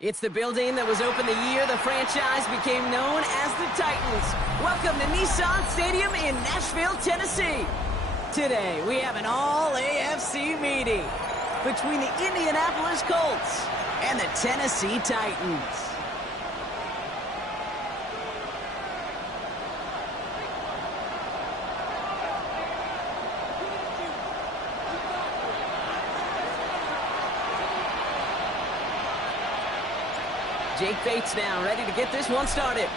It's the building that was opened the year the franchise became known as the Titans. Welcome to Nissan Stadium in Nashville, Tennessee. Today, we have an all-AFC meeting between the Indianapolis Colts and the Tennessee Titans. Jake Bates now ready to get this one started.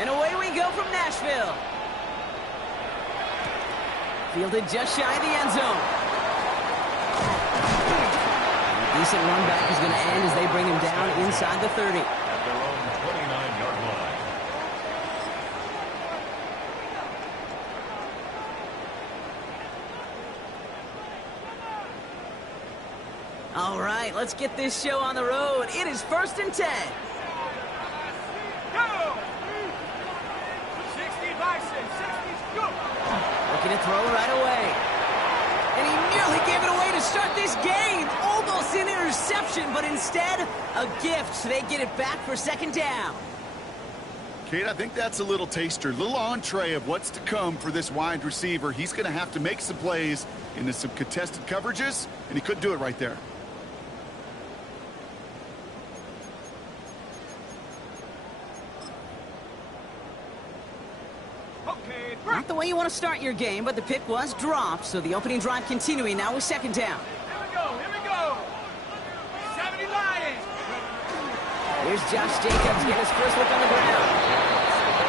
And away we go from Nashville. Fielded just shy of the end zone. A decent run back is going to end as they bring him down inside the 30. At their own 29-yard line. All right, let's get this show on the road. It is 1st and 10. Looking to throw right away. And he nearly gave it away to start this game. Almost an interception, but instead, a gift. They get it back for 2nd down. Kate, I think that's a little taster, little entree of what's to come for this wide receiver. He's going to have to make some plays into some contested coverages, and he couldn't do it right there. Not the way you want to start your game, but the pick was dropped, so the opening drive continuing now with 2nd down. Here we go. 70 Lions. Here's Josh Jacobs get his first look on the ground.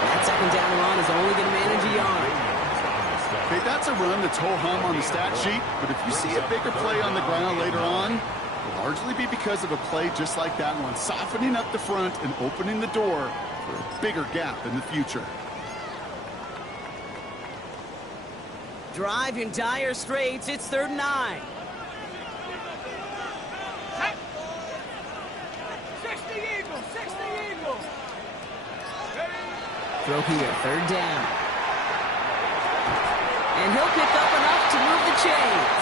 That 2nd down run is only going to manage a yard. Okay, that's a run that's ho-hum on the stat sheet, but if you see a bigger play on the ground later on, it'll largely be because of a play just like that one, softening up the front and opening the door for a bigger gap in the future. Drive in dire straits. It's 3rd and 9. 60 Eagles, 60 Eagles. Throw here, 3rd down. And he'll pick up enough to move the chains.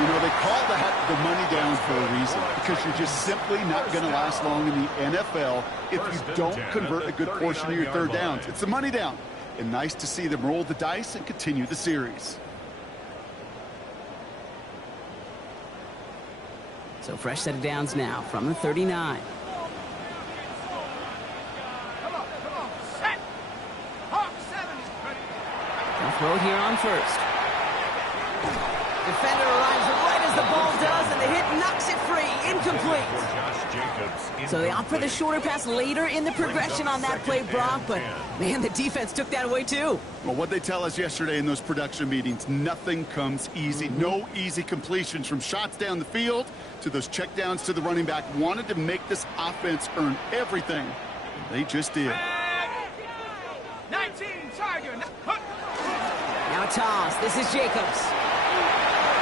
You know, they call that the money down for a reason, because you're just simply not going to last long in the NFL if you don't convert a good portion of your 3rd downs. It's the money down. And nice to see them roll the dice and continue the series. So fresh set of downs now from the 39. Come on, set. Wk17 is ready. They'll throw here on 1st. Defender arrives right as the ball does, and the hit knocks it free. Incomplete. So they opt for the shorter pass later in the progression on that play, Brock, but man, the defense took that away too. Well, what they tell us yesterday in those production meetings, nothing comes easy. No easy completions from shots down the field to those checkdowns to the running back. Wanted to make this offense earn everything. And they just did. 19 Tiger. Now a toss. This is Jacobs.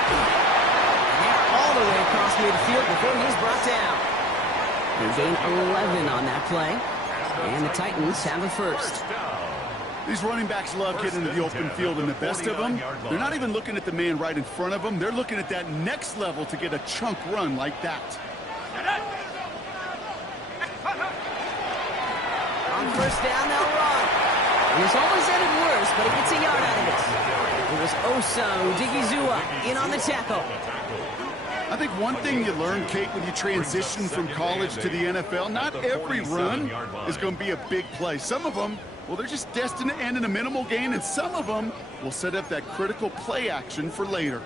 And they're all the way across midfield before he's brought down. They gain 11 on that play, and the Titans have a 1st. These running backs love getting into the open field, and the best of them, they're not even looking at the man right in front of them. They're looking at that next level to get a chunk run like that. On first down, they'll run. It was almost ended worse, but he gets a yard out of it. It was Osa Odigizua in on the tackle. I think one thing you learn, Kate, when you transition from college to the NFL, not every run is going to be a big play. Some of them, well, they're just destined to end in a minimal gain, and some of them will set up that critical play action for later.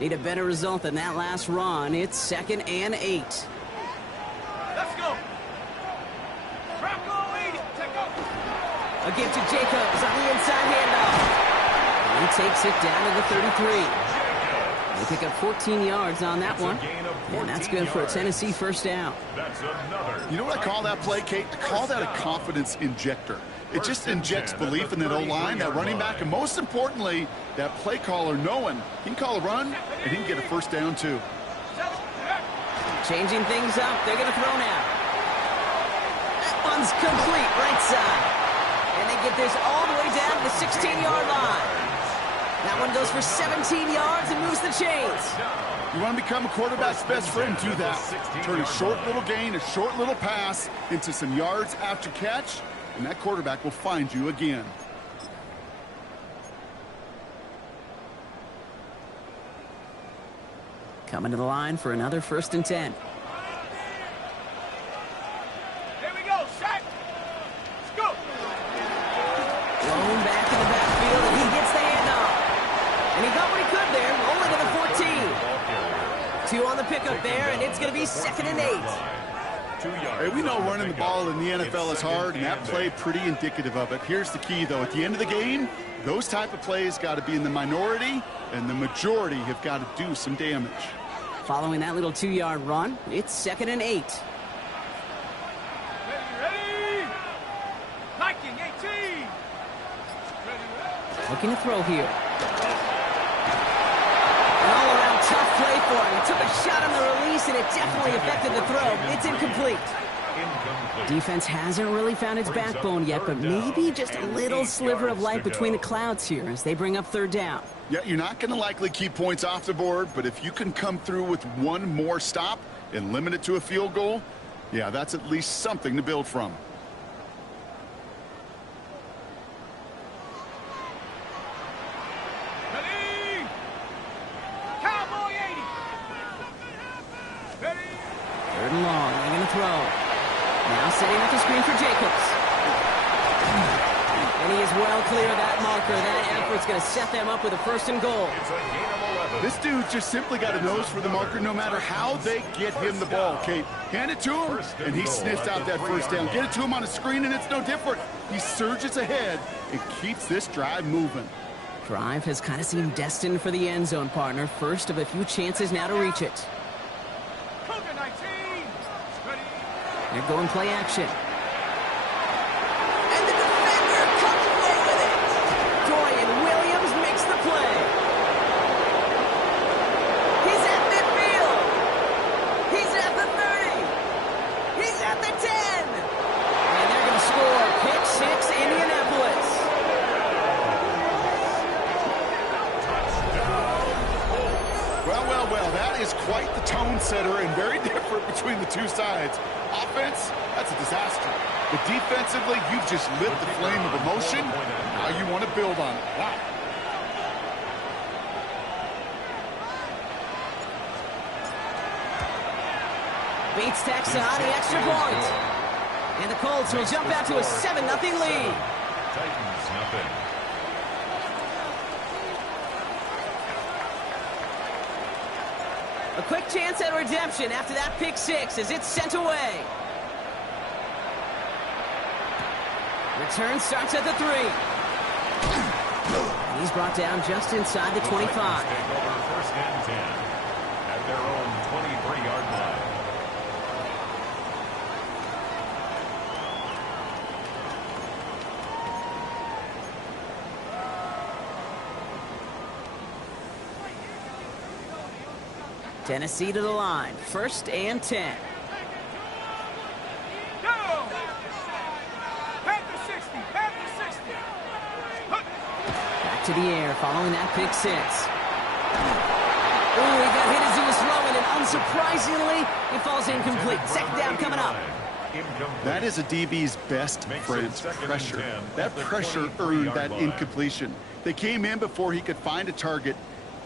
Need a better result than that last run. It's 2nd and 8. Let's go. Rocco 80. Take off. A gift to Jacobs on the inside handoff. And he takes it down to the 33. They pick up 14 yards on that one. And that's good for a Tennessee first down. You know what I call that play, Kate? I call that a confidence injector. It just injects belief in that O-line, that running back, and most importantly, that play caller knowing he can call a run and he can get a first down too. Changing things up. They're going to throw now. That one's complete right side. And they get this all the way down to the 16-yard line. That one goes for 17 yards and moves the chains. You want to become a quarterback's best friend, do that. Turn a short little gain, a short little pass into some yards after catch, and that quarterback will find you again. Coming to the line for another 1st and 10. Here we go, Shaq. Let's go. Thrown back in the backfield, and he gets the handoff. And he got what he could there, only to the 14. 2 on the pickup there, and it's going to be 2nd and 8. Hey, we know running the ball in the NFL is hard, and that play pretty indicative of it. Here's the key, though. At the end of the game, those type of plays got to be in the minority, and the majority have got to do some damage. Following that little 2-yard run, it's 2nd and 8. Ready? Liking 18. Ready? Looking to throw here. An all-around tough play for him. He took a shot on the release, and it definitely affected the throw. It's incomplete. Defense hasn't really found its backbone yet, but maybe just a little sliver of light between the clouds here as they bring up 3rd down. Yeah, you're not going to likely keep points off the board, but if you can come through with one more stop and limit it to a field goal, yeah, that's at least something to build from. Ready? Cowboy 80. Ready? 3rd and long. They're going to throw. Now setting up the screen for Jacobs. And he is well clear of that marker. That effort's going to set them up with a 1st and goal. This dude just simply got a nose for the marker no matter how they get him the ball, Kate. Hand it to him, and he sniffs out that 1st down. Get it to him on a screen, and it's no different. He surges ahead and keeps this drive moving. Drive has kind of seemed destined for the end zone, partner. First of a few chances now to reach it. Cougar 19. Ready? They're going play action. And the defender comes away with it. Dorian Williams makes the play. He's at midfield. He's at the 30. He's at the 10. And they're going to score. Pick 6, Indianapolis. Well, that is quite the tone setter and very different between the two sides. Offense, that's a disaster. But defensively, you've just lit the flame of emotion. Now you want to build on it. Wow. Bates tacks on the extra point. And the Colts will jump out to a 7-0 lead. Titans nothing. A quick chance at redemption after that pick 6 as it's sent away. Return starts at the 3. And he's brought down just inside the 25. Take over 1st and 10 at their own 23-yard line. Tennessee to the line. 1st and 10. Go! Panther 60. Panther 60. Back to the air following that pick 6. Ooh, he got hit as he was throwing, and unsurprisingly, it falls incomplete. 2nd down coming up. That is a DB's best friend, pressure. That pressure earned that incompletion. They came in before he could find a target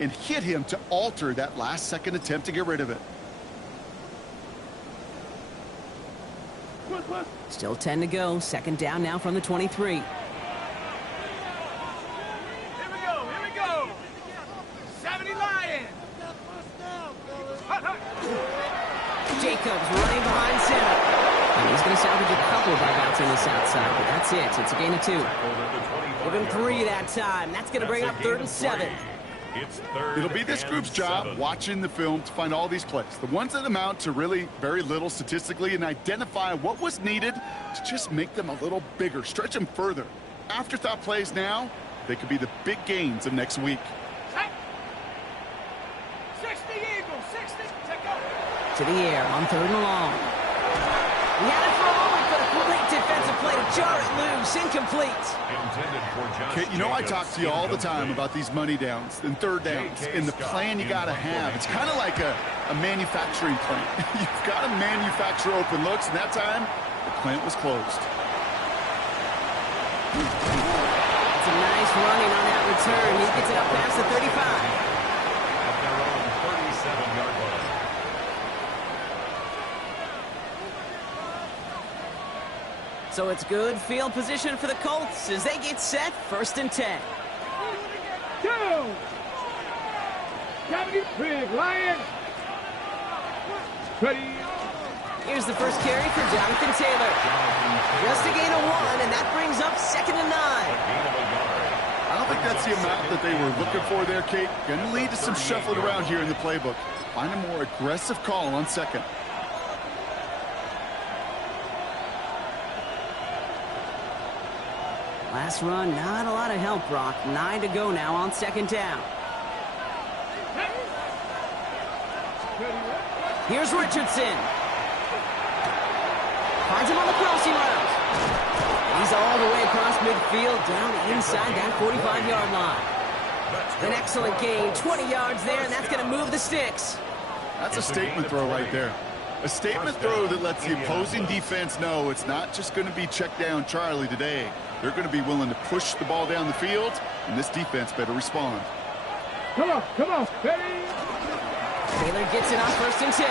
and hit him to alter that last-second attempt to get rid of it. Still 10 to go. Second down now from the 23. Here we go. 70 Lions. Jacobs running behind center. And he's going to salvage a couple by bouncing this outside, but that's it. It's a gain of 2. Give him 3 that time. That's going to bring up 3rd and 7. It'll be this group's job watching the film to find all these plays, the ones that amount to really very little statistically, and identify what was needed to just make them a little bigger, stretch them further. Afterthought plays now, they could be the big gains of next week. 60 Eagles, 60. Take over. To the air on 3rd and long. He had it for a moment, but a great defensive play to jar it loose. Incomplete. Okay, you know I talk to you all the time about these money downs and 3rd downs and the plan you got to have. It's kind of like a manufacturing plant. You've got to manufacture open looks, and that time, the plant was closed. It's a nice running on that return. He gets it up past the 35. At their own 37-yard line. So it's good field position for the Colts as they get set. 1st and 10. Down. 70 Big Lions. Ready. Here's the first carry for Jonathan Taylor. Just a gain of 1, and that brings up 2nd and 9. I don't think that's the amount that they were looking for there, Kate. Going to lead to some shuffling around here in the playbook. Find a more aggressive call on 2nd. Last run, not a lot of help, Brock. 9 to go now on 2nd down. Here's Richardson. Finds him on the crossing route. He's all the way across midfield, down inside that 45-yard line. An excellent gain, 20 yards there, and that's going to move the sticks. That's a statement throw right there. A statement throw that lets the opposing defense know it's not just going to be check down Charlie today. They're going to be willing to push the ball down the field, and this defense better respond. Come on, ready. Taylor gets it on 1st and 10.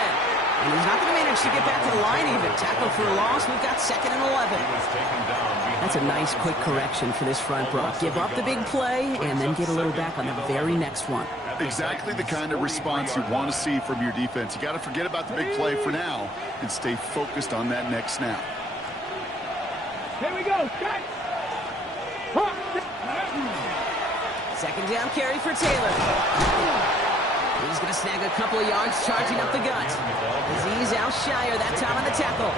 And he's not going to manage to get back to the line even. Tackle for a loss. We've got 2nd and 11. That's a nice quick correction for this front, Brock. Give up the big play and then get a little back on the very next one. Exactly the kind of response you want to see from your defense. You got to forget about the big play for now and stay focused on that next snap. Here we go. Second down carry for Taylor. He's going to snag a couple of yards charging up the gut. Azeez Al-Shire that time on the tackle.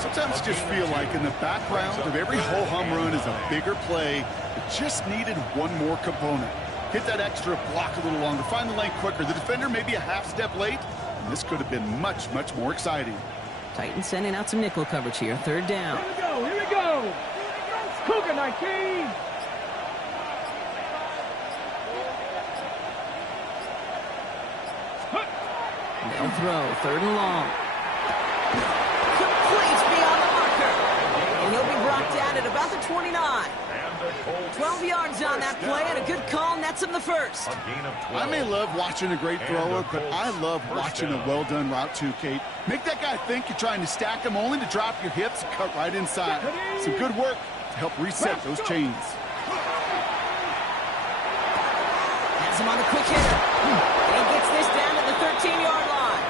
Sometimes you just feel like in the background of every ho-hum run is a bigger play that just needed one more component. Hit that extra block a little longer, find the lane quicker. The defender maybe a half step late, and this could have been much, much more exciting. Titans sending out some nickel coverage here. 3rd down. Here we go. Cougar 19. They'll throw. 3rd and long. Complete beyond the marker. And he'll be brought down at about the 29. 12 yards on that play, and a good call nets him the first. I may love watching a great thrower, but I love watching a well-done route too, Kate. Make that guy think you're trying to stack him only to drop your hips and cut right inside. Some good work to help reset those chains. Has him on the quick hitter. And he gets this down to the 13-yard line.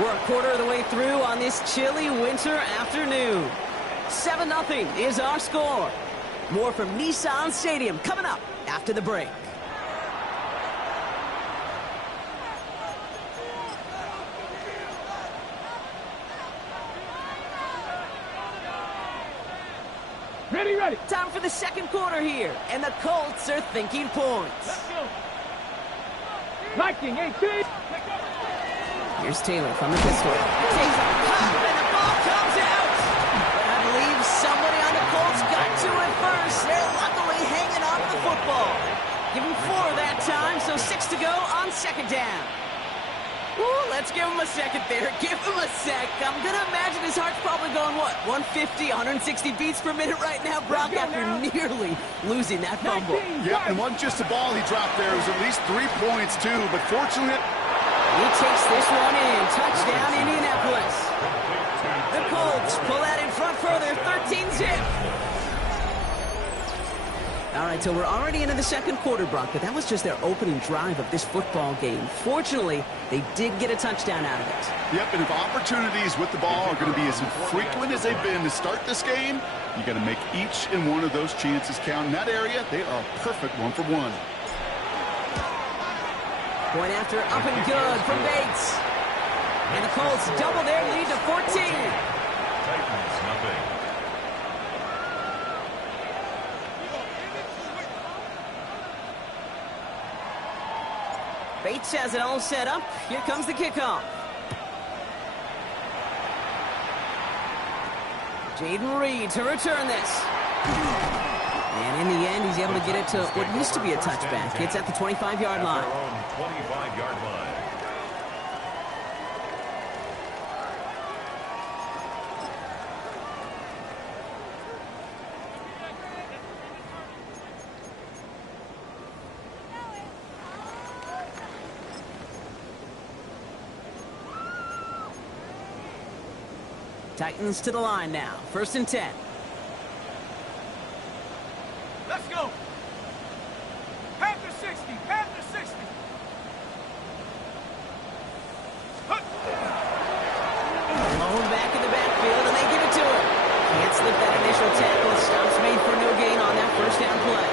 We're a quarter of the way through on this chilly winter afternoon. 7-0 is our score. More from Nissan Stadium coming up after the break. Ready. Time for the second quarter here, and the Colts are thinking points. Let's go. Liking 18. Here's Taylor from the pistol. Takes a pop, and the ball comes out. But I believe somebody on the Colts got to it first. They're luckily hanging on to the football. Give him 4 that time, so 6 to go on 2nd down. Ooh, let's give him a second there. Give him a sec. I'm going to imagine His heart's probably going, what, 150, 160 beats per minute right now, Brock, after nearly losing that fumble. Yeah, and it wasn't just a ball he dropped there. It was at least 3 points, too. But fortunately, he takes this one in. Touchdown, Indianapolis. The Colts pull out in front further, 13-zip. All right, so we're already into the second quarter, Brock, but that was just their opening drive of this football game. Fortunately, they did get a touchdown out of it. Yep, and if opportunities with the ball are going to be as infrequent as they've been to start this game, you got to make each and one of those chances count. In that area, they are a perfect 1-for-1. Point after up and good from Bates. And the Colts double their lead to 14. Titans, nothing. Bates has it all set up. Here comes the kickoff. Jaden Reed to return this. And in the end, he's able to get it to what used to be a touchback. It's at the 25-yard line. 25-yard line. Titans to the line now. 1st and 10. Let's go. Panther 60. Panther 60. Blown back in the backfield, and they give it to him. Can't slip that initial tackle. Stops made for no gain on that first down play.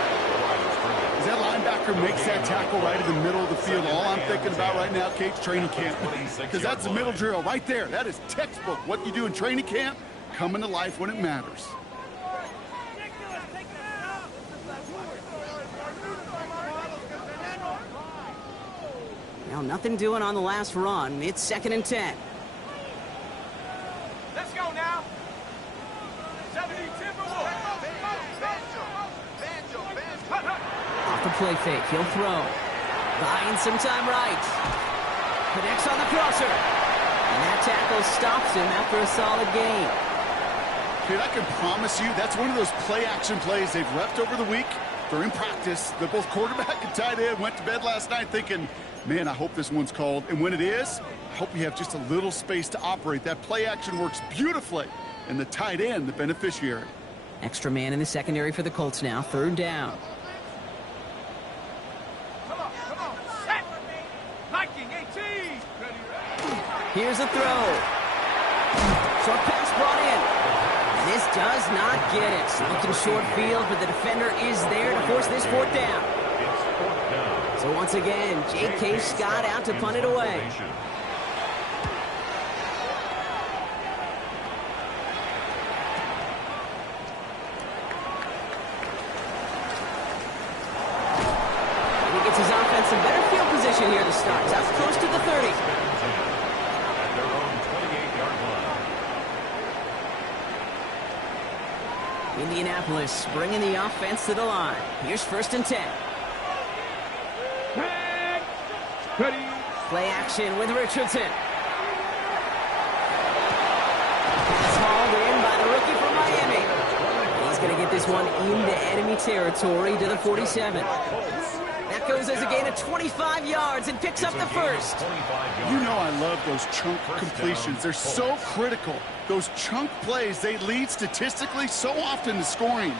As that linebacker makes that tackle right in the middle of the field, all I'm thinking about right now, Kate's training camp. Because that's the middle drill right there. That is textbook. What you do in training camp, coming to life when it matters. Now, nothing doing on the last run. It's 2nd and 10. Let's go now. 70 Timberwolves. Off the play fake. He'll throw. Buying some time right. Connects on the crosser. And that tackle stops him after a solid gain. Kid, I can promise you that's one of those play-action plays they've repped over the week during practice. They're both quarterback and tight end. Went to bed last night thinking, man, I hope this one's called. And when it is, I hope you have just a little space to operate. That play-action works beautifully. And the tight end, the beneficiary. Extra man in the secondary for the Colts now. 3rd down. Come on. Set. Liking 18. Here's a throw. Short pass brought in. And this does not get it. Looking short field, but the defender is there to force this 4th down. It's 4th down. So once again, J.K. Scott out to punt it away. He gets his offense in better field position here to start. He's out close to the 30. At their own 28-yard line. Indianapolis bringing the offense to the line. Here's 1st and 10. Ready. Play action with Richardson. Pass hauled in by the rookie from Miami. He's going to get this one into enemy territory to the 47. That goes as a gain of 25 yards and picks up the first. You know I love those chunk completions. They're so critical. Those chunk plays, they lead statistically so often to scoring.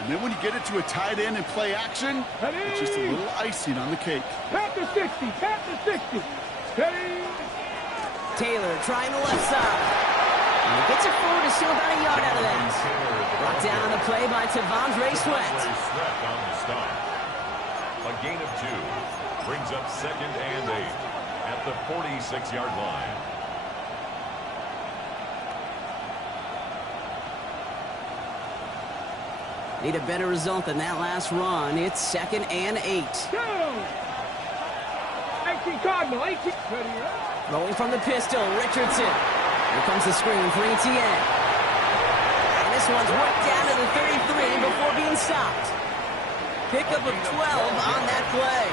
And then when you get it to a tight end and play action, it's just a little icing on the cake. Panther 60. Panther 60. Ready. Taylor trying the left side. And he gets it forward to steal about a yard out of that. Brought down on the play by Tavondre Sweat. Sweat on the stop. A gain of 2 brings up 2nd and 8 at the 46-yard line. Need a better result than that last run. It's 2nd and 8. Go. 18 Cardinal. 18. Ready. Rolling from the pistol, Richardson. Here comes the screen for Etienne. And this one's worked down to the 33 before being stopped. Pickup of 12 on that play.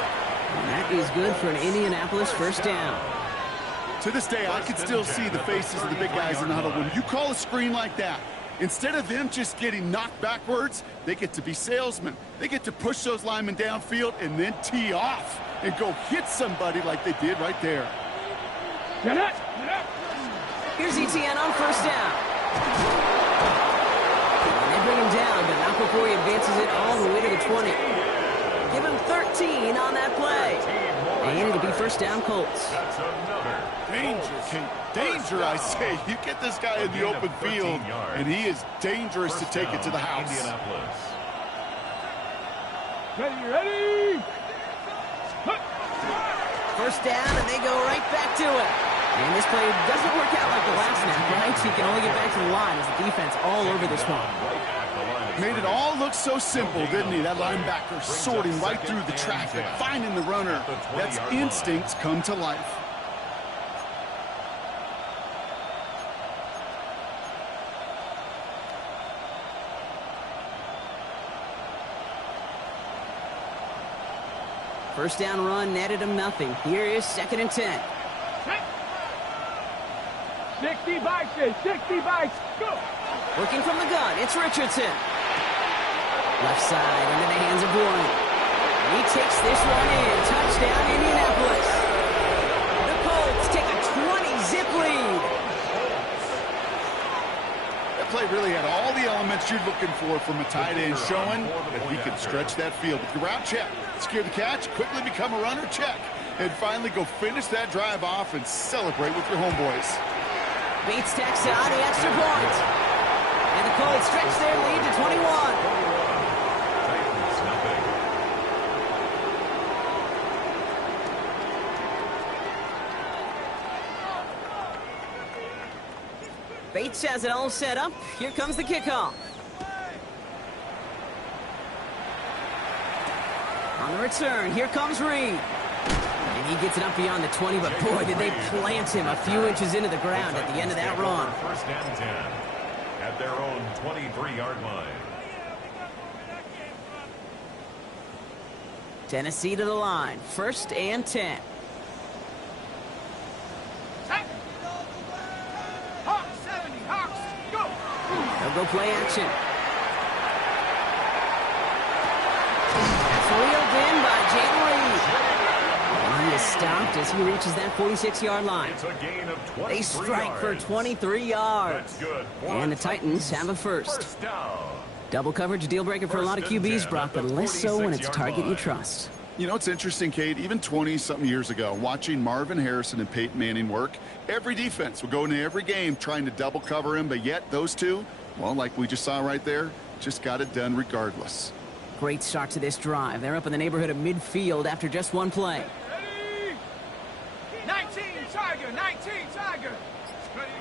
And that is good for an Indianapolis 1st down. To this day, I can still see the faces of the big guys in the huddle. When you call a screen like that, instead of them just getting knocked backwards, they get to be salesmen. They get to push those linemen downfield and then tee off and go hit somebody like they did right there. Here's ETN on first down. And they bring him down, but not before he advances it all the way to the 20. Give him 13 on that play. And it'll be first down Colts. That's another Danger, I say. You get this guy in the open field, and he is dangerous to take it to the house. Indianapolis. Ready? First down, and they go right back to it. And this play doesn't work out like the last snap, right? So you can only get back to the line as the defense all over this one. Made it all look so simple, didn't he? That linebacker sorting right through the traffic, finding the runner. That's instincts come to life. First down run netted him nothing. Here is 2nd and 10. 60 bikes, 60 bikes, go! Working from the gun, it's Richardson. Left side into the hands of Warren. He takes this one in. Touchdown, Indianapolis. The Colts take a 20-zip lead. That play really had all the elements you're looking for from a tight end, showing that he can stretch that field. With the route, check. Secure the catch, quickly become a runner, check. And finally go finish that drive off and celebrate with your homeboys. Bates tacks on the extra point. And the Colts stretch their lead to 21. Bates has it all set up. Here comes the kickoff. On the return, here comes Reed. And he gets it up beyond the 20, but boy, did they plant him a few inches into the ground at the end of that run. First and 10 at their own 23-yard line. Tennessee to the line. 1st and 10. Wk17, Hawks, go! They'll go play action. That's reeled in by Jayden Reed. And he is stopped as he reaches that 46-yard line. It's a gain of 23 They strike yards. for 23 yards. That's good. And the Titans have a first. First down. Double coverage, a deal breaker for a lot of QBs, Brock, but less so when it's a target you trust. You know, it's interesting, Kate, even 20-something years ago, watching Marvin Harrison and Peyton Manning work, every defense would go into every game trying to double cover him, but yet those two, well, like we just saw right there, just got it done regardless. Great start to this drive. They're up in the neighborhood of midfield after just one play. Ready? 19, Tiger, 19, Tiger. Ready?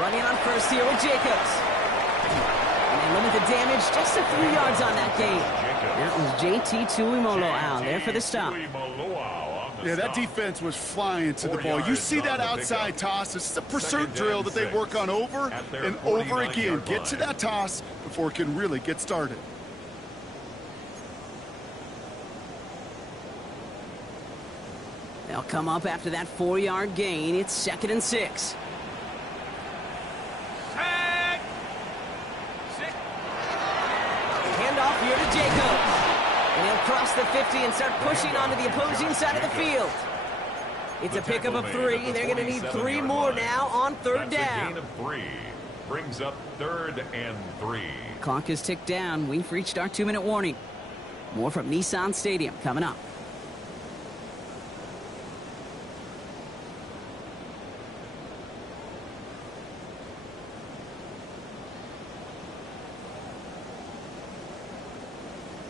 Running on first here with Jacobs. And they limit the damage just to 3 yards on that gain. That was JT Tuimoloau there for the stop. Yeah, that defense was flying to the ball. You see that outside toss. This is a pursuit drill that they work on over and over again. Get to that toss before it can really get started. They'll come up after that 4-yard gain. It's 2nd and 6. Set. 6. Handoff here to Jacobs. And he'll cross the 50 and start pushing onto the opposing side of the field. It's a pickup of 3. They're going to need 3 more now on 3rd down. A gain of 3. Brings up 3rd and 3. Clock is ticked down. We've reached our 2-minute warning. More from Nissan Stadium coming up.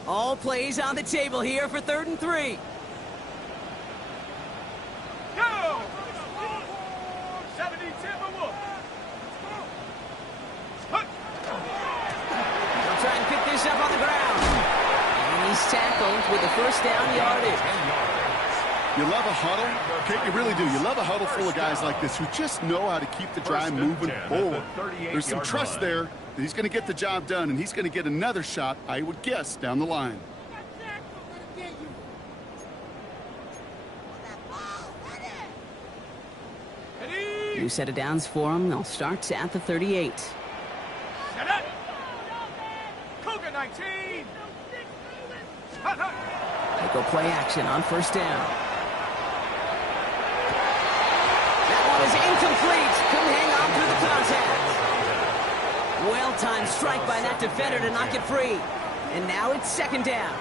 All plays on the table here for 3rd and 3. Go! 70 Timberwolves. They'll try and pick this up on the ground. And he's tackled with the first down yardage. You love a huddle? Okay, you really do. You love a huddle full of guys like this who just know how to keep the drive moving forward. There's some trust there that he's going to get the job done, and he's going to get another shot, I would guess, down the line. New set of downs for them. They'll start at the 38. Set up. Cougar 19. Hut, hut. They go play action on first down. That one is incomplete. Couldn't hang on through the contact. Well-timed strike by that defender to knock it free. And now it's second down.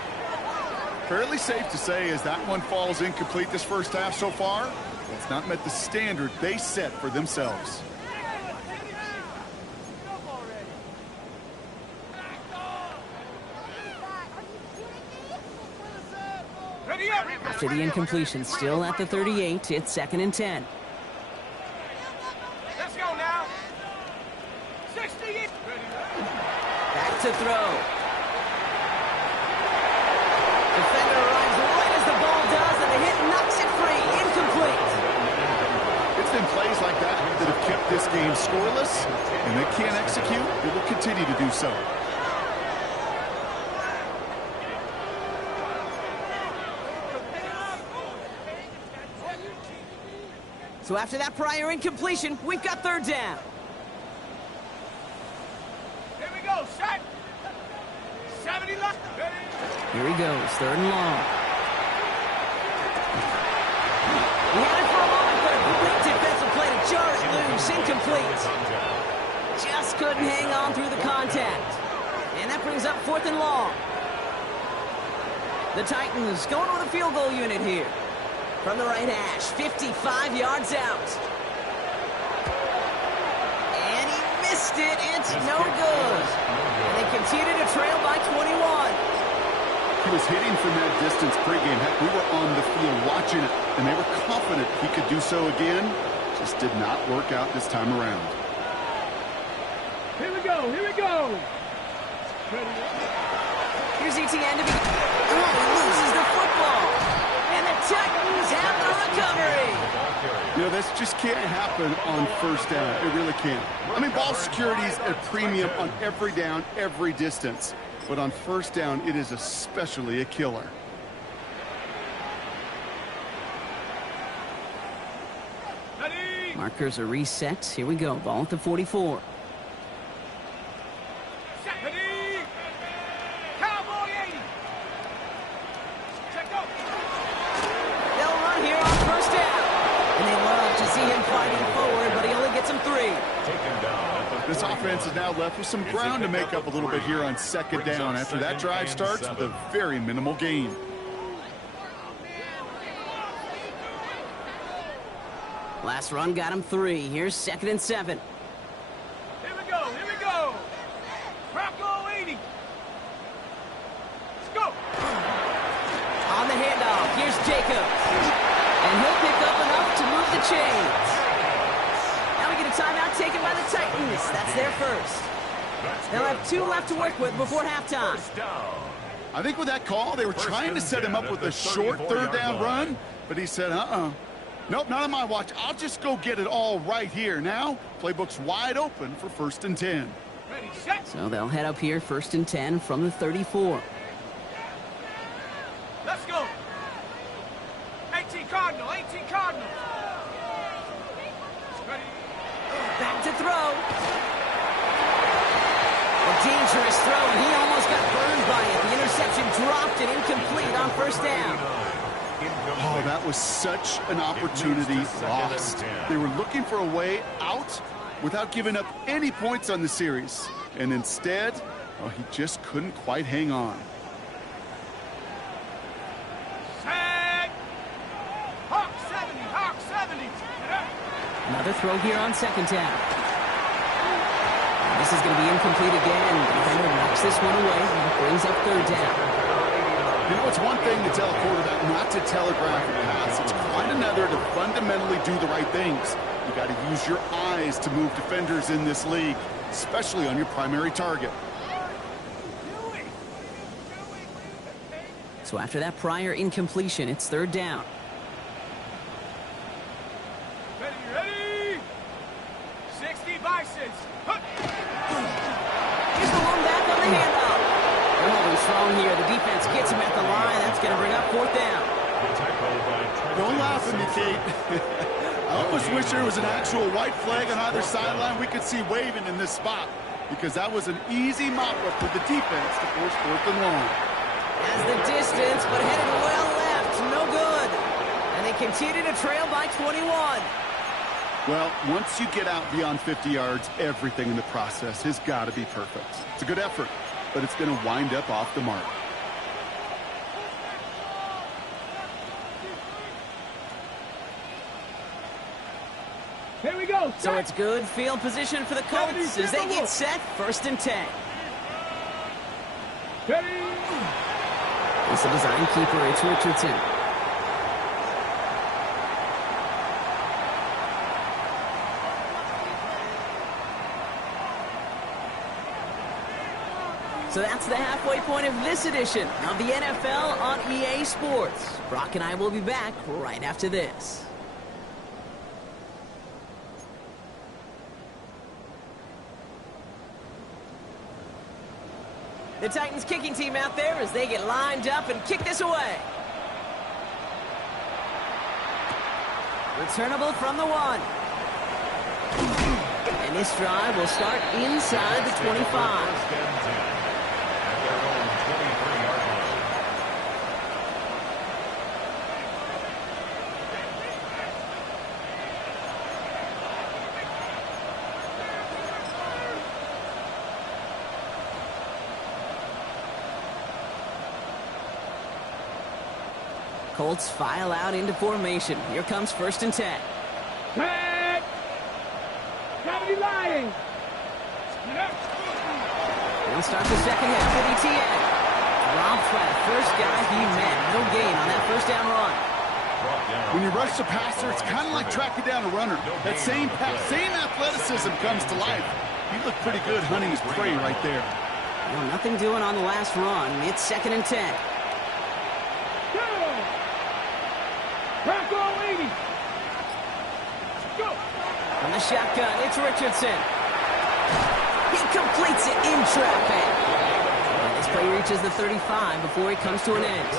Fairly safe to say as that one falls incomplete this first half so far, it's not met the standard they set for themselves. After the incompletion, still at the 38, it's second and 10. Let's go now. 60. Back to throw. Defender arrives right as the ball does, and the hit knocks it free. Incomplete. It's been plays like that that have kept this game scoreless, and they can't execute. They will continue to do so. So after that prior incompletion, we've got third down. Here we go, set. 70 left. Here he goes, third and long. He had it for a moment, but a great defensive play to jar it loose. Incomplete. Just couldn't hang on through the contact. And that brings up fourth and long. The Titans going with a field goal unit here. From the right hash, 55 yards out. And he missed it. It's no good. And they continue to trail by 21. He was hitting from that distance pregame. Heck, we were on the field watching it, and they were confident he could do so again. Just did not work out this time around. Here we go, here we go. Here's ETN to be... Oh, he loses the football. And the Titans have the recovery. You know, this just can't happen on first down. It really can't. I mean, ball security is a premium on every down, every distance. But on first down, it is especially a killer. Ready. Markers are reset. Here we go. Ball at the 44. Set. Ready. Cowboy 80. Check go. They'll run here on first down. And they love to see him fighting forward, but he only gets him 3. Taken down at the This offense is now left with some ground to make up a little bit here on second down after that drive starts with a very minimal gain. Last run got him 3. Here's second and 7. Here we go, here we go. Bronco 80. Let's go. On the handoff, here's Jacobs. And he'll pick up enough to move the chains. Now we get a timeout taken by the Titans. That's their first. They'll have 2 left to work with before halftime. I think with that call, they were trying to set him up with a short third down run, but he said, nope, not on my watch. I'll just go get it all right here. Now, playbook's wide open for first and 10. Ready, set. So they'll head up here first and 10 from the 34. Let's go. 18 Cardinal, 18 Cardinal. Ready. Back to throw. A dangerous throw, and he almost got burned by it. The interception dropped and incomplete on first down. Oh, that was such an opportunity lost. They were looking for a way out without giving up any points on the series. And instead, he just couldn't quite hang on. Set. Hawk 70, Hawk 70. Another throw here on second down. This is going to be incomplete again. The defender knocks this one away and brings up third down. You know, it's one thing to tell a quarterback not to telegraph a pass. It's quite another to fundamentally do the right things. You got to use your eyes to move defenders in this league, especially on your primary target. So after that prior incompletion, it's third down. Ready, ready. 60 Bisons. Here's the one back on the handoff. They're holding strong here. The defense gets him at the line. That's going to bring up fourth down. Don't laugh at me, Kate. I almost wish there was an actual white flag on either sideline we could see waving in this spot, because that was an easy mop-up for the defense to force 4th and long. As the distance, but headed well left. No good. And they continue to trail by 21. Well, once you get out beyond 50 yards, everything in the process has got to be perfect. It's a good effort, but it's going to wind up off the mark. Here we go. So it's good field position for the Colts as they get set 1st and 10. Ready. It's the design keeper. It's Richardson. So that's the halfway point of this edition of the NFL on EA Sports. Brock and I will be back right after this. The Titans kicking team out there as they get lined up and kick this away. Returnable from the 1. And this drive will start inside the 25. Colts file out into formation. Here comes 1st and 10. Tag. Cavity lying. They'll start the second half with ETN. Rob flat, first guy he met. No gain on that first down run. When you rush the passer, it's kind of like tracking down a runner. That same pass, same athleticism comes to life. He looked pretty good hunting his prey right there. Well, nothing doing on the last run. It's 2nd and 10. Crack all 80. Go. From the shotgun, it's Richardson. He completes it in traffic. And this play reaches the 35 before he comes to an end.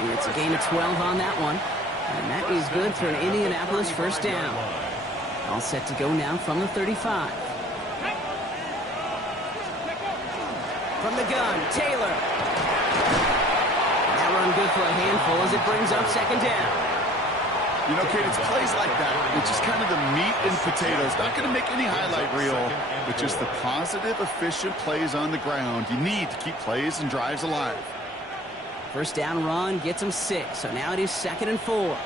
And it's a gain of 12 on that one. And that is good for an Indianapolis first down. All set to go now from the 35. From the gun, Taylor. That run good for a handful as it brings up 2nd down. You know, Kate, it's plays like that. It's just kind of the meat and potatoes. Not going to make any highlight reel, but just the positive, efficient plays on the ground. You need to keep plays and drives alive. First down run gets him 6, so now it is 2nd and 4.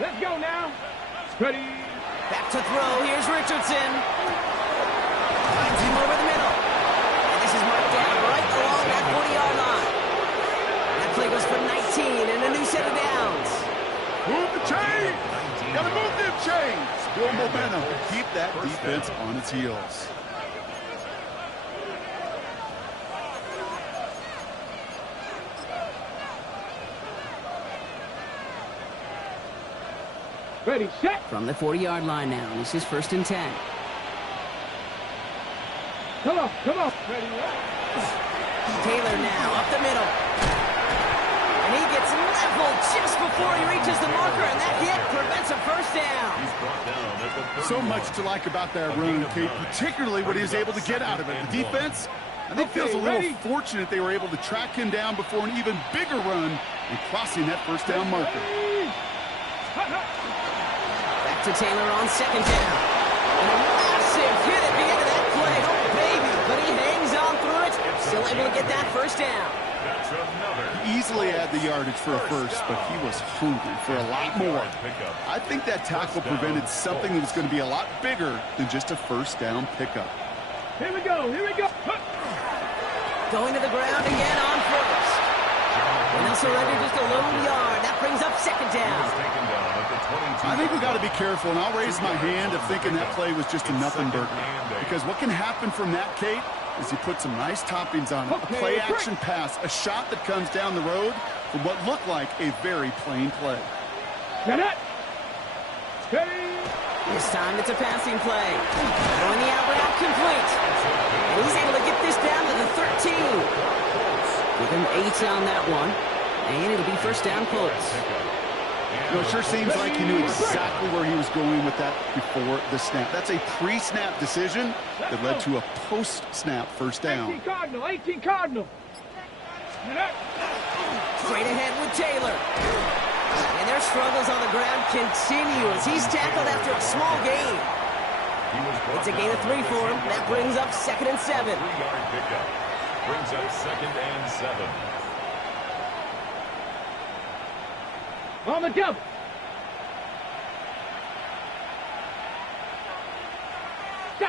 Let's go now. Ready. Back to throw. Here's Richardson. Finds him over the middle. And this is marked down right along that 40-yard line. That play goes for 19 and a new set of downs. Move the chains. Got to move them chains. Build momentum. Keep that defense on its heels. Ready, set. From the 40-yard line now. This is 1st and 10. Come on, come on. Ready, Taylor now up the middle. And he gets leveled just before he reaches the marker, and that hit prevents a first down. So much to like about that run, Kate, particularly what he was able to get out of it. The defense, I think, feels a little fortunate they were able to track him down before an even bigger run and crossing that first down marker. Back to Taylor on 2nd down. And a massive hit at the end of that play. Oh, baby. But he hangs on through it. Still able to get that first down. He easily had the yardage for a first, but he was hungry for a lot more. I think that tackle prevented something that was going to be a lot bigger than just a first down pickup. Here we go, here we go. Going to the ground again on first. And they'll surrender just a lone yard. That brings up 2nd down. I think we got to be careful, and I'll raise my hand of thinking that play was just a nothing burger. Because what can happen from that, Kate, is he put some nice toppings on it. A play-action pass, a shot that comes down the road from what looked like a very plain play. Get it. Steady. This time it's a passing play. Throwing the out route complete. And he's able to get this down to the 13. Give him 8 on that one. And it'll be first down, Colts. It sure seems like he knew exactly where he was going with that before the snap. That's a pre-snap decision that led to a post-snap first down. 18 Cardinal, 18 Cardinal. Straight ahead with Taylor. And their struggles on the ground continue as he's tackled after a small gain. It's a gain of 3 for him. That brings up 2nd and 7. 3-yard pickup. Brings up 2nd and 7. On the double.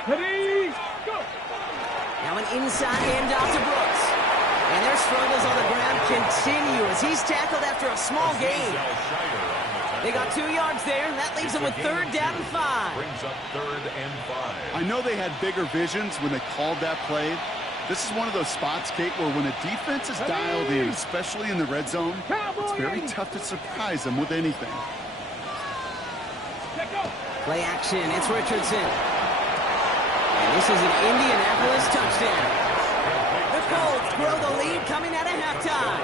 Ready, go. Now an inside handoff to Brooks. And their struggles on the ground continue as he's tackled after a small gain. They got 2 yards there, and that leaves them with 3rd down and 5. Brings up 3rd and 5. I know they had bigger visions when they called that play. This is one of those spots, Kate, where when a defense is dialed in, especially in the red zone, it's very tough to surprise them with anything. Play action, it's Richardson. And this is an Indianapolis touchdown. The Colts grow the lead coming out of halftime.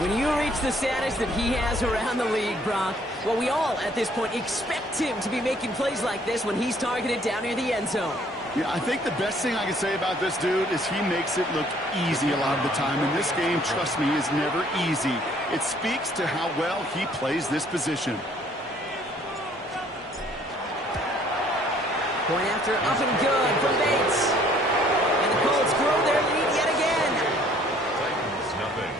When you reach the status that he has around the league, Brock, well, we all at this point expect him to be making plays like this when he's targeted down near the end zone. Yeah, I think the best thing I can say about this dude is he makes it look easy a lot of the time. And this game, trust me, is never easy. It speaks to how well he plays this position. Point after up and good from Bates. And the Colts grow their lead yet again. Titans, nothing.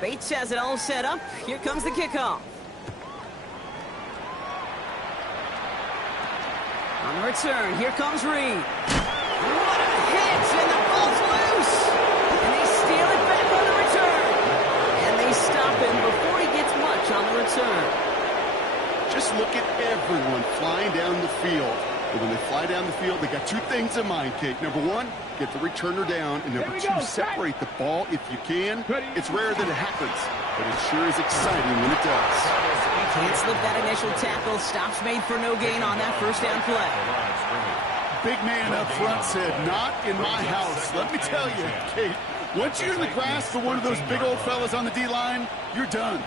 Bates has it all set up. Here comes the kickoff. On the return, here comes Reed. What a hit, and the ball's loose. And they steal it back on the return. And they stop him before he gets much on the return. Just look at everyone flying down the field. And when they fly down the field, they got 2 things in mind, Kate. Number 1, get the returner down. And number 2, separate the ball if you can. It's rare that it happens, but it sure is exciting when it does. Can't slip that initial tackle. Stops made for no gain on that first down play. Big man up front said, not in my house. Let me tell you, Kate, once you're in the grass for one of those big old fellas on the D-line, you're done.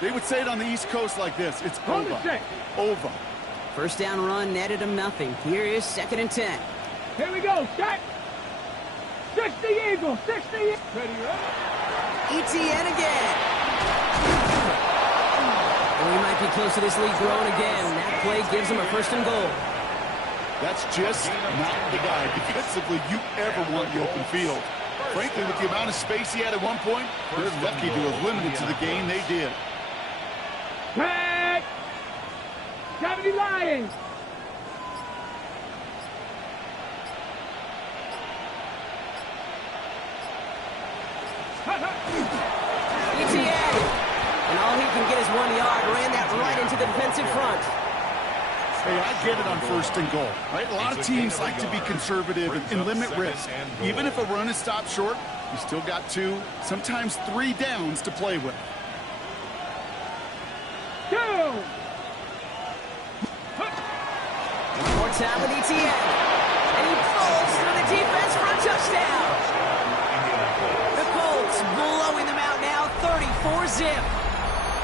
They would say it on the East Coast like this. It's over. Over. First down run netted him nothing. Here is 2nd and 10. Here we go, set. 60 Eagles, 60 Eagles. Ready, ETN again. And we might be close to this lead growing again. That play gives him a 1st and goal. That's just not the guy defensively you ever want in the open field. Frankly, with the amount of space he had at one point, they're lucky to have limited to the game they did. Back. 70 Lions. ETN. And all he can get is 1 yard. Ran that right into the defensive front. Hey, I get it on 1st and goal, right? A lot of teams like to be conservative and limit risk. Even if a run is stopped short, you still got 2, sometimes 3 downs to play with. 2. One more time with ETN. And he falls through the defense for a touchdown. The Colts blowing them out now, 34-zip.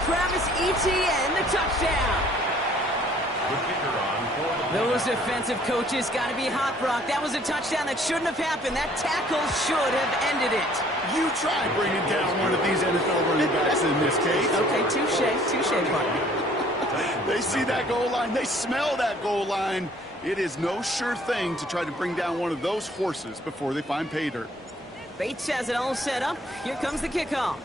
Travis Etienne, the touchdown. Those defensive coaches got to be hot, Brock. That was a touchdown that shouldn't have happened. That tackle should have ended it. You try bringing down one of these NFL running backs in this case. Okay, touche, partner. They see that goal line. They smell that goal line. It is no sure thing to try to bring down one of those horses before they find pay dirt. Bates has it all set up. Here comes the kickoff.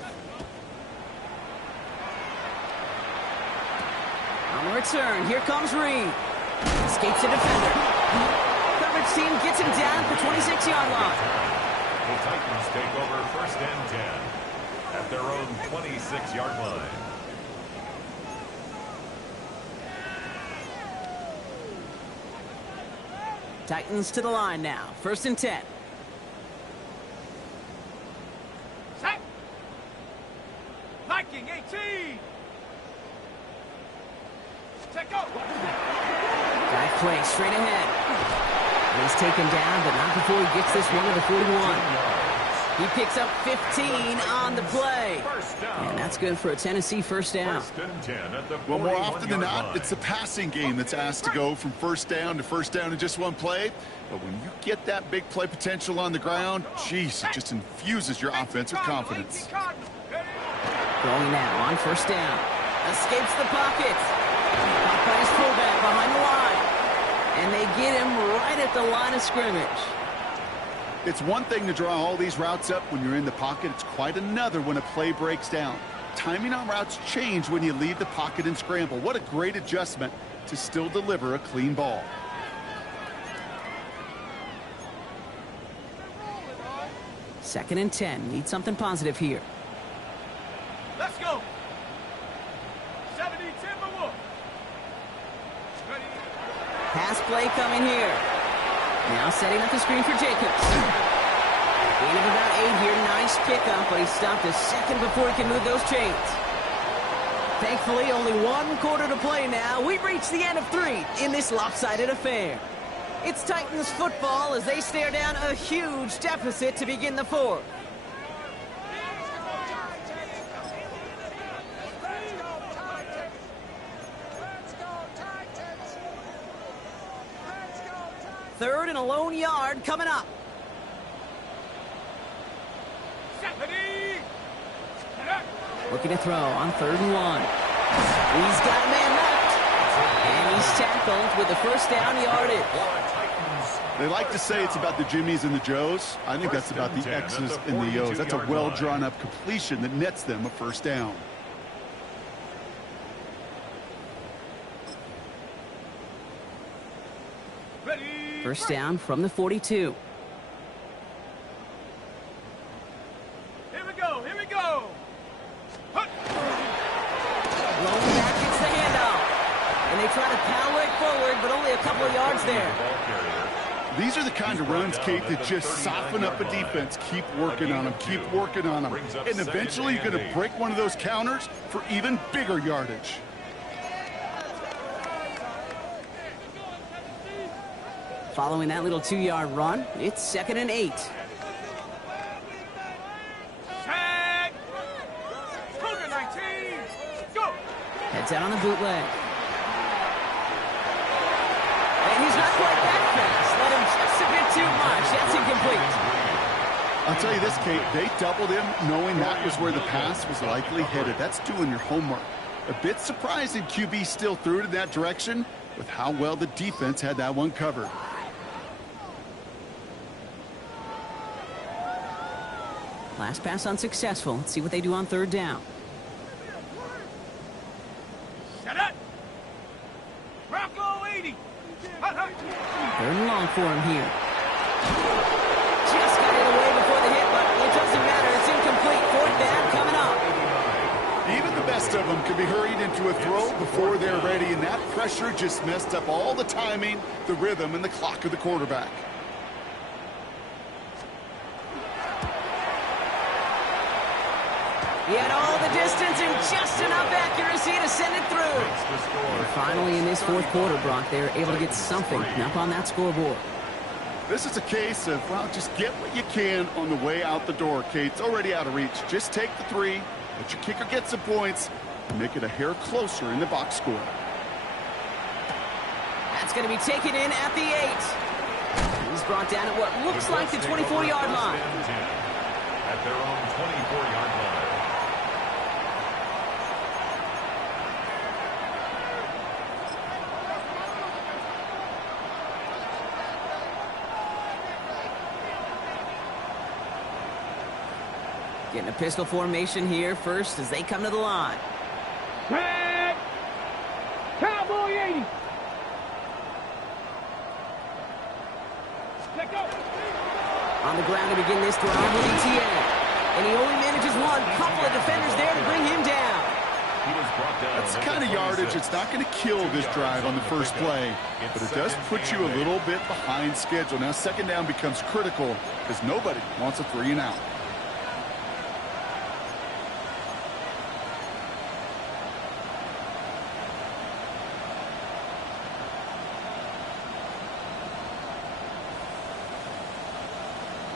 On the return, here comes Reed. Escapes the defender. Coverage team gets him down at the 26-yard line. The Titans take over 1st and 10 at their own 26-yard line. Titans to the line now. 1st and 10. Set. Viking 18. Take go. play straight ahead. And he's taken down, but not before he gets this one to the 41. He picks up 15 on the play. And that's good for a Tennessee first down. Well, more often than not, it's the passing game that's asked to go from first down in just one play. But when you get that big play potential on the ground, geez, it just infuses your offense with confidence. Throwing now on first down. Escapes the pocket. Caught by his fullback behind the line. And they get him right at the line of scrimmage. It's one thing to draw all these routes up when you're in the pocket. It's quite another when a play breaks down. Timing on routes change when you leave the pocket and scramble. What a great adjustment to still deliver a clean ball. Second and 10. Need something positive here. Let's go. 70 Timberwolves. Ready. Pass play coming here. Now setting up the screen for Jacobs. Gain of about 8 here. Nice pickup, but he stopped a second before he can move those chains. Thankfully, only 1 quarter to play now. We've reached the end of 3 in this lopsided affair. It's Titans football as they stare down a huge deficit to begin the 4th. Third and a lone yard coming up. Looking to throw on 3rd and 1. He's got a man left. And he's tackled with the first down yardage. They like to say it's about the Jimmies and the Joes. I think that's about the X's and the O's. That's a well-drawn-up completion that nets them a first down. First down from the 42. Here we go. Here we go. Rolling back gets the handoff. And they try to power it forward, but only a couple of yards there. These are the kind of runs, Kate, that just soften up a defense. Keep working on them. Keep working on them. And eventually you're going to break one of those counters for even bigger yardage. Following that little 2-yard run, it's 2nd and 8. Tag. Cougar 19. Go. Heads out on the bootleg. And he's not quite that fast. Let him just a bit too much. That's incomplete. I'll tell you this, Kate, they doubled him knowing that was where the pass was likely headed. That's doing your homework. A bit surprising QB still threw it in that direction with how well the defense had that one covered. Last pass unsuccessful. Let's see what they do on 3rd down. Set up. Bronco 80. 3rd and long for him here. Just got it away before the hit, but it doesn't matter. It's incomplete. 4th down coming up. Even the best of them can be hurried into a throw before they're ready, and that pressure just messed up all the timing, the rhythm, and the clock of the quarterback. He had all the distance and just enough accuracy to send it through. And finally, in this 4th quarter, Brock, they're able to get something up on that scoreboard. This is a case of, well, just get what you can on the way out the door, Kate. It's already out of reach. Just take the 3, let your kicker get some points, and make it a hair closer in the box score. That's going to be taken in at the 8. He's brought down at what looks like the 24-yard line. At their own 24-yard line. Getting a pistol formation here first as they come to the line. Tag. Cowboy 80. Let go. On the ground to begin this drive with ETN. And he only manages one. Couple of defenders there to bring him down. That's the kind of yardage it's not going to kill this drive on the first play, but it does put you a little bit behind schedule. Now 2nd down becomes critical because nobody wants a 3 and out.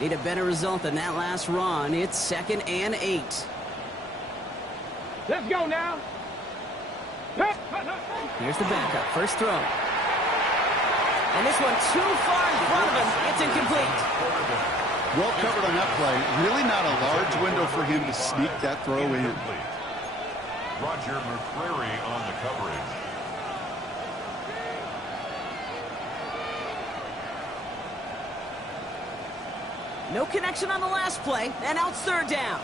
Need a better result than that last run. It's 2nd and 8. Let's go now. Here's the backup. First throw. And this one too far in front of him. It's incomplete. Well covered on that play. Really not a large window for him to sneak that throw in. Roger McCreary on the coverage. No connection on the last play, and out 3rd down.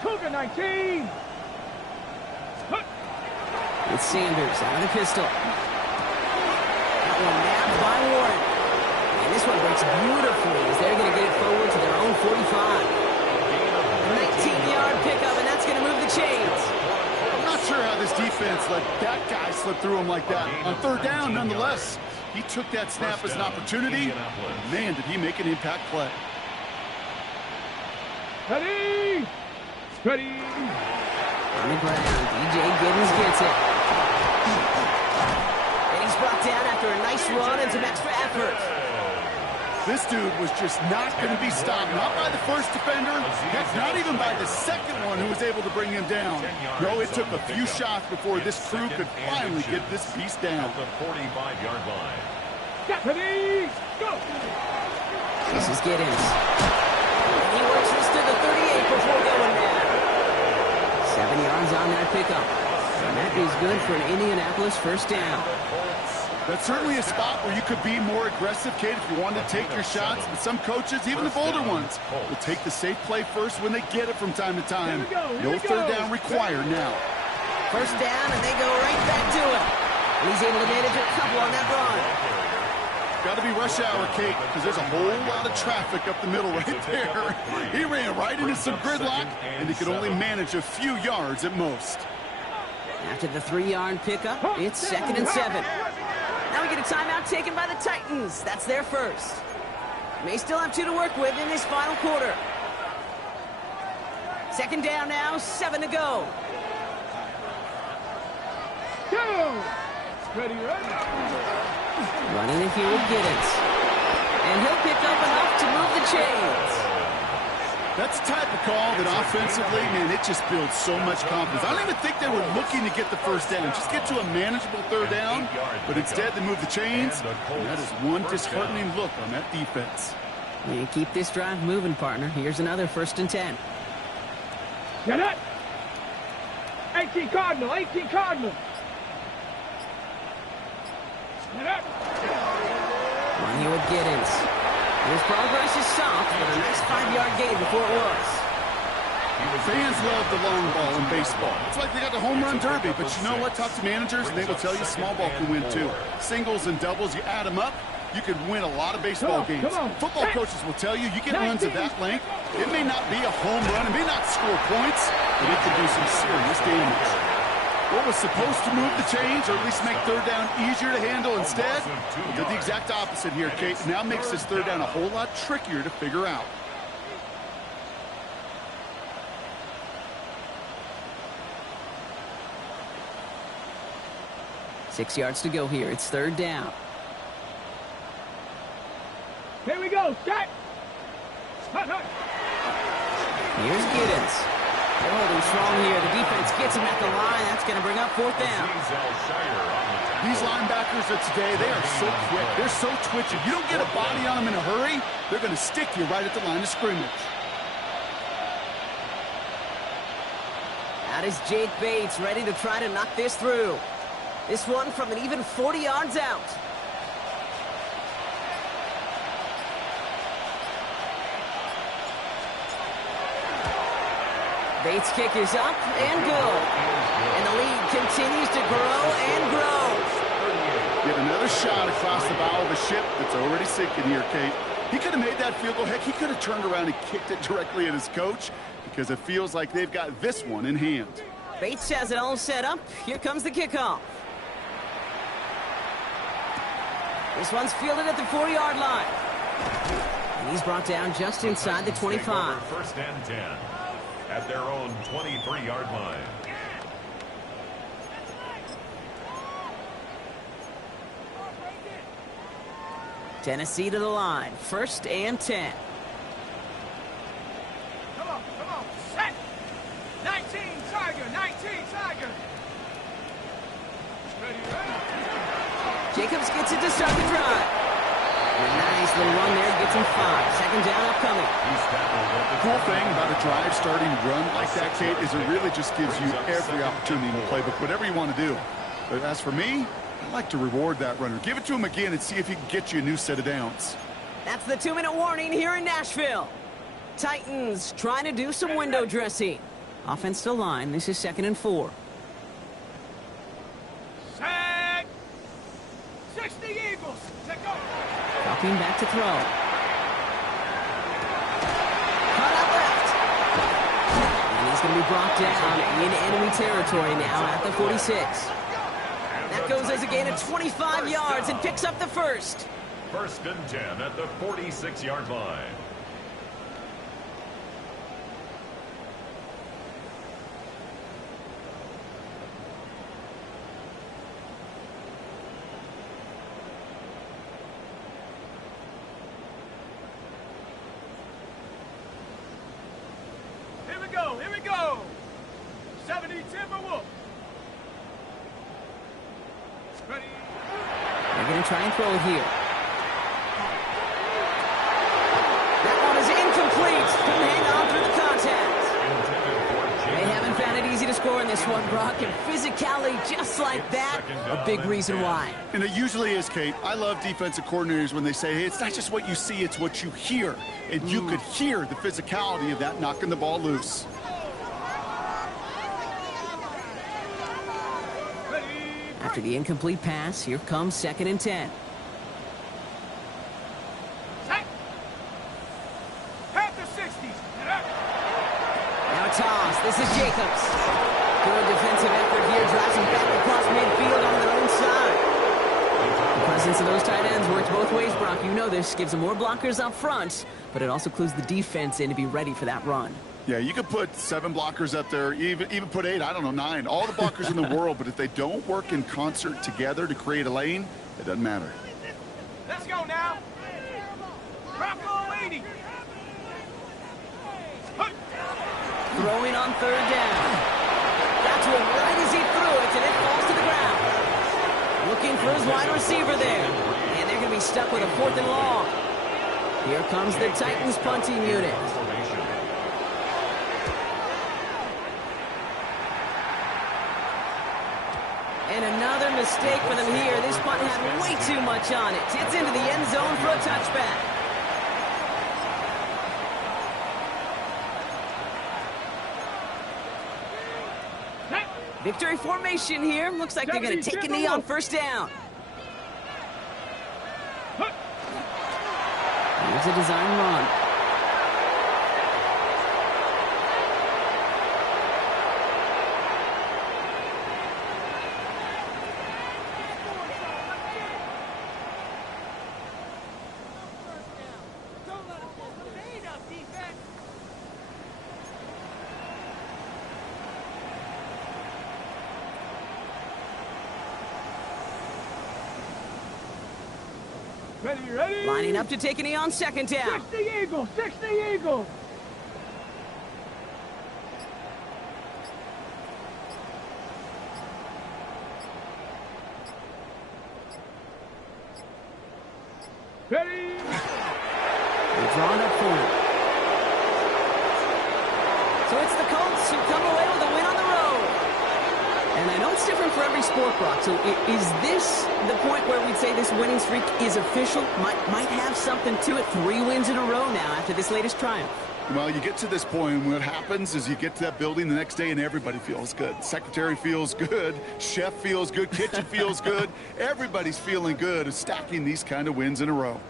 Cougar 19. It's Sanders out of the pistol. That one nabbed by Warren. And this one breaks beautifully as they're going to get it forward to their own 45. A 19-yard pickup, and that's going to move the chains. I'm not sure how this defense let that guy slip through him like that. On 3rd down, nonetheless, he took that snap as an opportunity. Man, did he make an impact play. Ready. Ready. On the ground, DJ Giddens gets it. And he's brought down after a nice run and some extra effort. This dude was just not going to be stopped. Not by the first defender. Heck, not even by the second one who was able to bring him down. No, it took a few shots before this crew could finally get this beast down. At the 45-yard line. Get ready. Go. This is Giddens. And he works this to the 38 before going down. 7 yards on that pickup. And that is good for an Indianapolis first down. That's certainly a spot where you could be more aggressive, Kate, if you wanted to take your shots. But some coaches, even the bolder ones, will take the safe play first when they get it from time to time. No 3rd down required now. First down, and they go right back to it. And he's able to manage a couple on that run. Got to be rush hour, Kate, because there's a whole lot of traffic up the middle right there. He ran right into some gridlock, and he could only manage a few yards at most. After the 3-yard pickup, it's 2nd and 7. Now we get a timeout taken by the Titans. That's their first. May still have 2 to work with in this final quarter. 2nd down now, 7 to go. Go. Ready, ready. Running it here with Giddens. And he'll pick up enough to move the chains. That's the type of call that offensively, man, it just builds so much confidence. I don't even think they were looking to get the first down. Just get to a manageable 3rd down. But instead, they move the chains. And that is one disheartening look on that defense. You keep this drive moving, partner. Here's another 1st and 10. Get it. 18 Cardinal. 18 Cardinal. Get it. One here with Giddens. His progress is soft, but a nice 5-yard gain before it was. Fans love the long ball in baseball. It's like they got the home run derby, but you know what? Talk to managers, and they will tell you small ball can win too. Singles and doubles, you add them up, you could win a lot of baseball games. Football coaches will tell you, you get runs of that length, it may not be a home run, it may not score points, but it can do some serious damage. What was supposed to move the chains, or at least make 3rd down easier to handle instead, did the exact opposite here, Kate. Now makes this 3rd down a whole lot trickier to figure out. Six yards to go here. It's 3rd down. Here we go. Set. Here's Giddens. They're holding strong here. The defense gets him at the line. That's going to bring up 4th down. These linebackers of today, they are so quick. They're so twitchy. You don't get a body on them in a hurry, they're going to stick you right at the line of scrimmage. That is Jake Bates ready to try to knock this through. This one from an even 40 yards out. Bates' kick is up and good. And the lead continues to grow and grow. Get another shot across the bow of a ship that's already sinking here, Kate. He could have made that field goal. Heck, he could have turned around and kicked it directly at his coach because it feels like they've got this one in hand. Bates has it all set up. Here comes the kickoff. This one's fielded at the 4-yard line. And he's brought down just inside the 25. 1st and 10 at their own 23-yard line. Tennessee to the line. 1st and 10. Come on, set. 19, Tiger, 19, Tiger. Ready. Jacobs gets it to start the drive. And a nice little run there, gets him 5. 2nd down upcoming. The cool thing about a drive starting run like that, Kate, is it really just gives you every opportunity in the playbook, whatever you want to do. But as for me, I like to reward that runner. Give it to him again and see if he can get you a new set of downs. That's the 2-minute warning here in Nashville. Titans trying to do some window dressing. Offense to line. This is 2nd and 4. Set. 60 Eagles. Take off. Dropping back to throw. Cut out left. And he's going to be brought down in enemy territory now at the 46. That goes as a gain of 25 yards and picks up the 1st. 1st and 10 at the 46-yard line. Here we go. 70 Timberwolf. Ready. They're going to try and throw it here. That one is incomplete. Couldn't hang on through the contact. They haven't found it easy to score in this one, Brock, and physicality just like that, a big reason why. And it usually is, Kate. I love defensive coordinators when they say, hey, it's not just what you see, it's what you hear. And you could hear the physicality of that knocking the ball loose. After the incomplete pass, here comes 2nd and 10. Set. Panther 60s. Now a toss. This is Jacobs. Good defensive effort here. Drives him back across midfield on their own side. The presence of those tight ends works both ways, Brock. You know this. Gives them more blockers up front, but it also clues the defense in to be ready for that run. Yeah, you could put 7 blockers up there, even put 8, I don't know, 9. All the blockers in the world, but if they don't work in concert together to create a lane, it doesn't matter. Let's go now. Rocco 80. Throwing on 3rd down. Got to him right as he threw it, and it falls to the ground. Looking for his wide receiver there. And they're going to be stuck with a 4th and long. Here comes the Titans punting unit. And another mistake for them here. This punt had way too much on it. It's into the end zone for a touchback. Victory formation here. Looks like they're going to take a knee on 1st down. Here's a design run. Ready. Lining up to take a knee on 2nd down. 60 Eagles, 60 Eagles. Ready. They're drawn up for it. So it's the Colts who come away with a win on the road. And I know it's different for every sport, Brock. So is this the point where we'd say this winning streak is official? Might have something to it. 3 wins in a row now after this latest triumph. Well, you get to this point, and what happens is you get to that building the next day and everybody feels good. Secretary feels good, chef feels good, kitchen feels good. Everybody's feeling good of stacking these kind of wins in a row.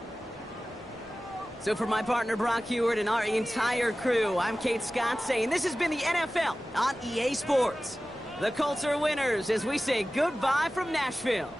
So for my partner Brock Heward and our entire crew, I'm Kate Scott saying this has been the NFL on EA Sports. The Colts are winners as we say goodbye from Nashville.